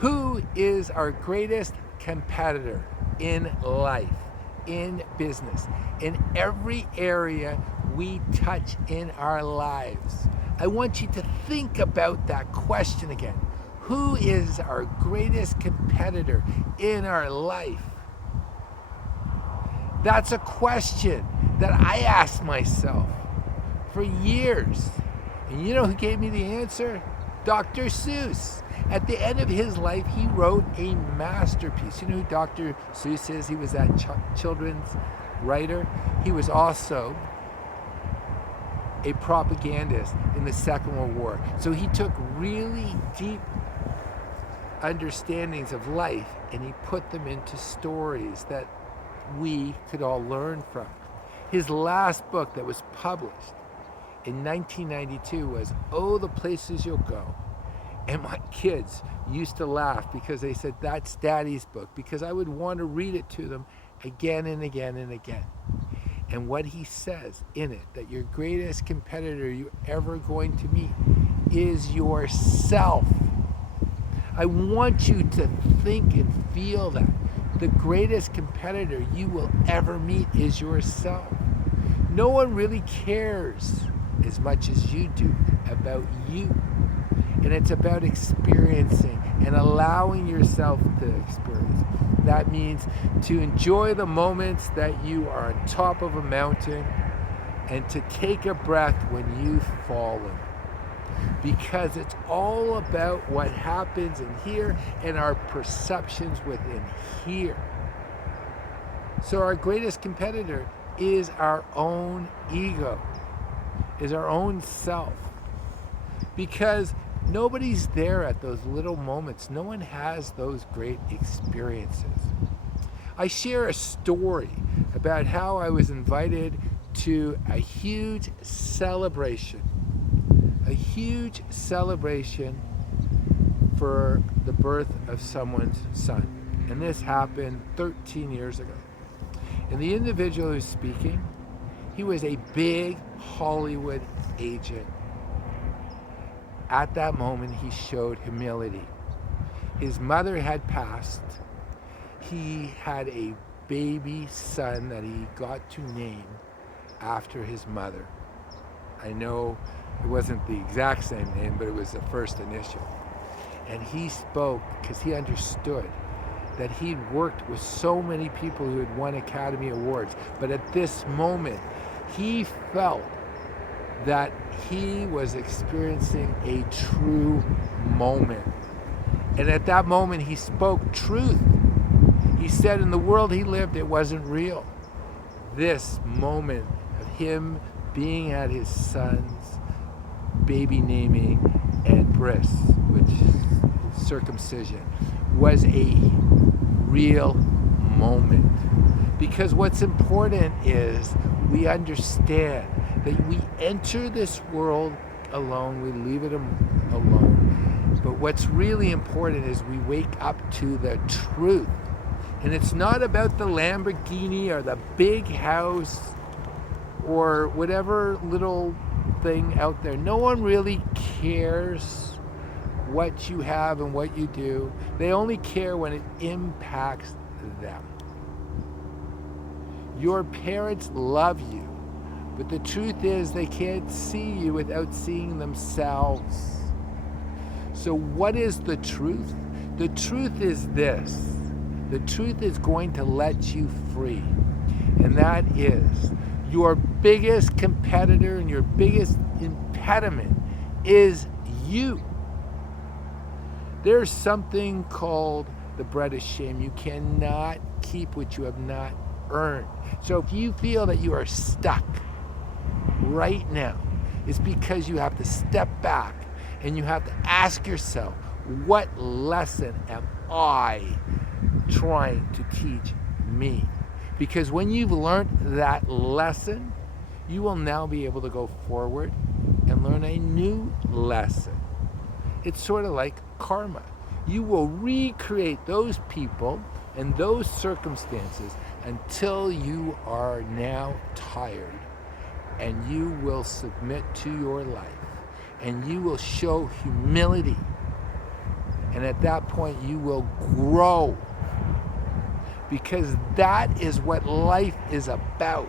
Who is our greatest competitor in life, in business, in every area we touch in our lives? I want you to think about that question again. Who is our greatest competitor in our life? That's a question that I asked myself for years. And you know who gave me the answer? Dr. Seuss. At the end of his life, he wrote a masterpiece. You know who Dr. Seuss is? He was that children's writer. He was also a propagandist in the Second World War. So he took really deep understandings of life and he put them into stories that we could all learn from. His last book that was published in 1992 was Oh, the Places You'll Go. And my kids used to laugh because they said, that's Daddy's book, because I would want to read it to them again and again and again. And what he says in it, that your greatest competitor you're ever going to meet is yourself. I want you to think and feel that. The greatest competitor you will ever meet is yourself. No one really cares as much as you do about you. And it's about experiencing and allowing yourself to experience. That means to enjoy the moments that you are on top of a mountain and to take a breath when you've fallen. Because it's all about what happens in here and our perceptions within here. So our greatest competitor is our own ego, is our own self. Because nobody's there at those little moments. No one has those great experiences. I share a story about how I was invited to a huge celebration for the birth of someone's son. And this happened 13 years ago. And the individual who's speaking, he was a big Hollywood agent. At that moment, he showed humility. His mother had passed. He had a baby son that he got to name after his mother. I know it wasn't the exact same name, but it was the first initial. And he spoke because he understood that he'd worked with so many people who had won Academy Awards. But at this moment, he felt that he was experiencing a true moment. And at that moment, he spoke truth. He said in the world he lived, it wasn't real. This moment of him being at his son's baby naming and bris, which is circumcision, was a real moment. Because what's important is we understand that we enter this world alone, we leave it alone. But what's really important is we wake up to the truth. And it's not about the Lamborghini or the big house or whatever little thing out there. No one really cares what you have and what you do. They only care when it impacts them. Your parents love you, but the truth is they can't see you without seeing themselves. So what is the truth? The truth is this. The truth is going to let you free. And that is your biggest competitor and your biggest impediment is you. There's something called the bread of shame. You cannot keep what you have not earned. So if you feel that you are stuck right now, it's because you have to step back and you have to ask yourself, what lesson am I trying to teach me? Because when you've learned that lesson, you will now be able to go forward and learn a new lesson. It's sort of like karma. You will recreate those people and those circumstances until you are now tired, and you will submit to your life and you will show humility And at that point, you will grow. Because that is what life is about.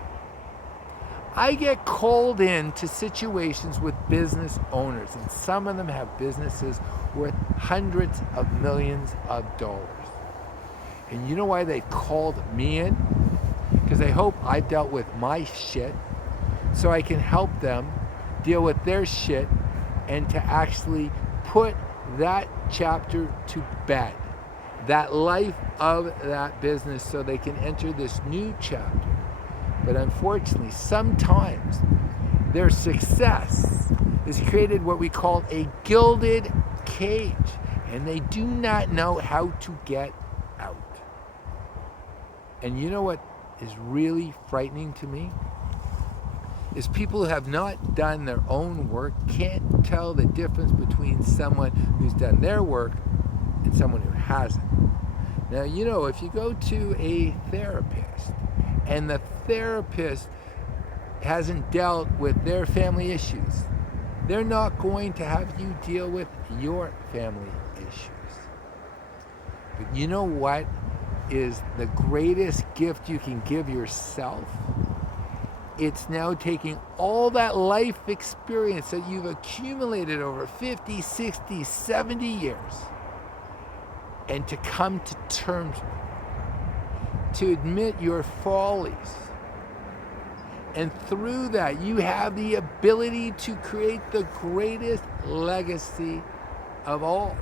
I get called into situations with business owners, and some of them have businesses worth hundreds of millions of dollars. And you know why they called me in? Because they hope I've dealt with my shit so I can help them deal with their shit and to actually put that chapter to bed, that life of that business, so they can enter this new chapter. But unfortunately, sometimes their success has created what we call a gilded cage, and they do not know how to get out. And you know what is really frightening to me? Is people who have not done their own work can't tell the difference between someone who's done their work and someone who hasn't. Now, you know, if you go to a therapist and the therapist hasn't dealt with their family issues, they're not going to have you deal with your family issues. But you know what is the greatest gift you can give yourself? It's now taking all that life experience that you've accumulated over 50, 60, 70 years and to come to terms with, to admit your follies. And through that, you have the ability to create the greatest legacy of all.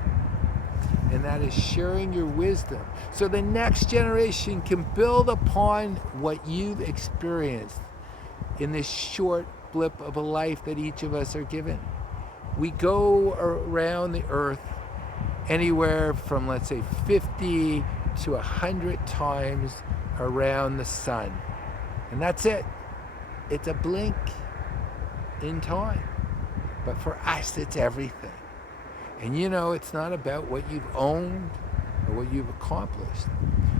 And that is sharing your wisdom, so the next generation can build upon what you've experienced in this short blip of a life that each of us are given. We go around the earth anywhere from, let's say, 50 to 100 times around the sun. And that's it. It's a blink in time. But for us, it's everything. And you know, it's not about what you've owned or what you've accomplished.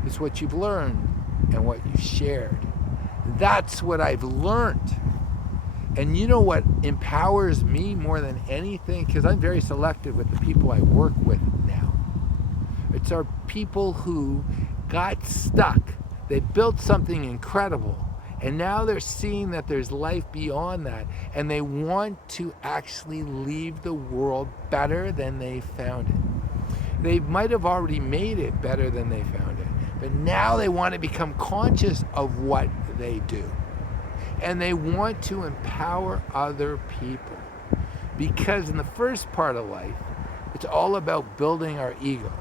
It's what you've learned and what you've shared. That's what I've learned. And you know what empowers me more than anything? Because I'm very selective with the people I work with now. It's our people who got stuck. They built something incredible. And now they're seeing that there's life beyond that. And they want to actually leave the world better than they found it. They might have already made it better than they found it. But now they want to become conscious of what they do. And they want to empower other people. Because in the first part of life, it's all about building our ego.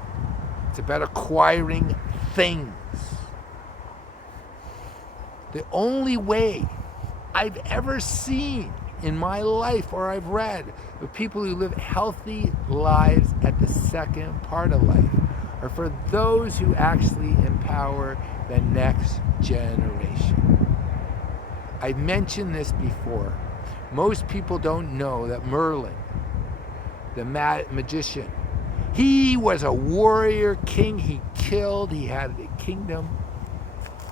It's about acquiring things. The only way I've ever seen in my life, or I've read, of people who live healthy lives at the second part of life are for those who actually empower the next generation. I've mentioned this before. Most people don't know that Merlin, the magician, he was a warrior king. He killed, he had a kingdom.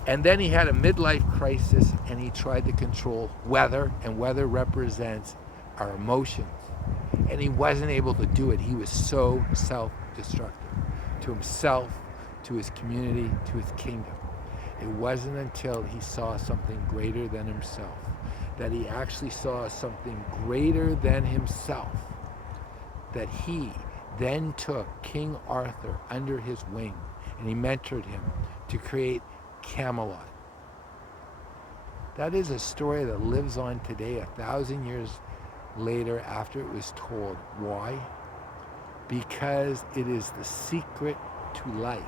And then he had a midlife crisis and he tried to control weather, and weather represents our emotions. And he wasn't able to do it. He was so self-destructive to himself, to his community, to his kingdom. It wasn't until he saw something greater than himself, that he actually saw something greater than himself, that he then took King Arthur under his wing and he mentored him to create Camelot. That is a story that lives on today, 1,000 years later after it was told. Why? Because it is the secret to life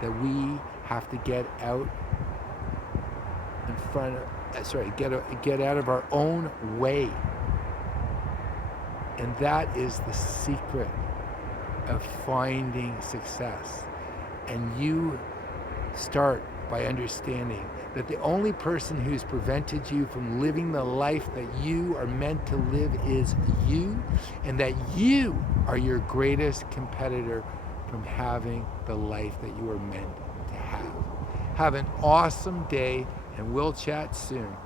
that we have to get out in front of, get out of our own way. And that is the secret of finding success. And you start by understanding that the only person who's prevented you from living the life that you are meant to live is you, and that you are your greatest competitor from having the life that you are meant to have. Have an awesome day, and we'll chat soon.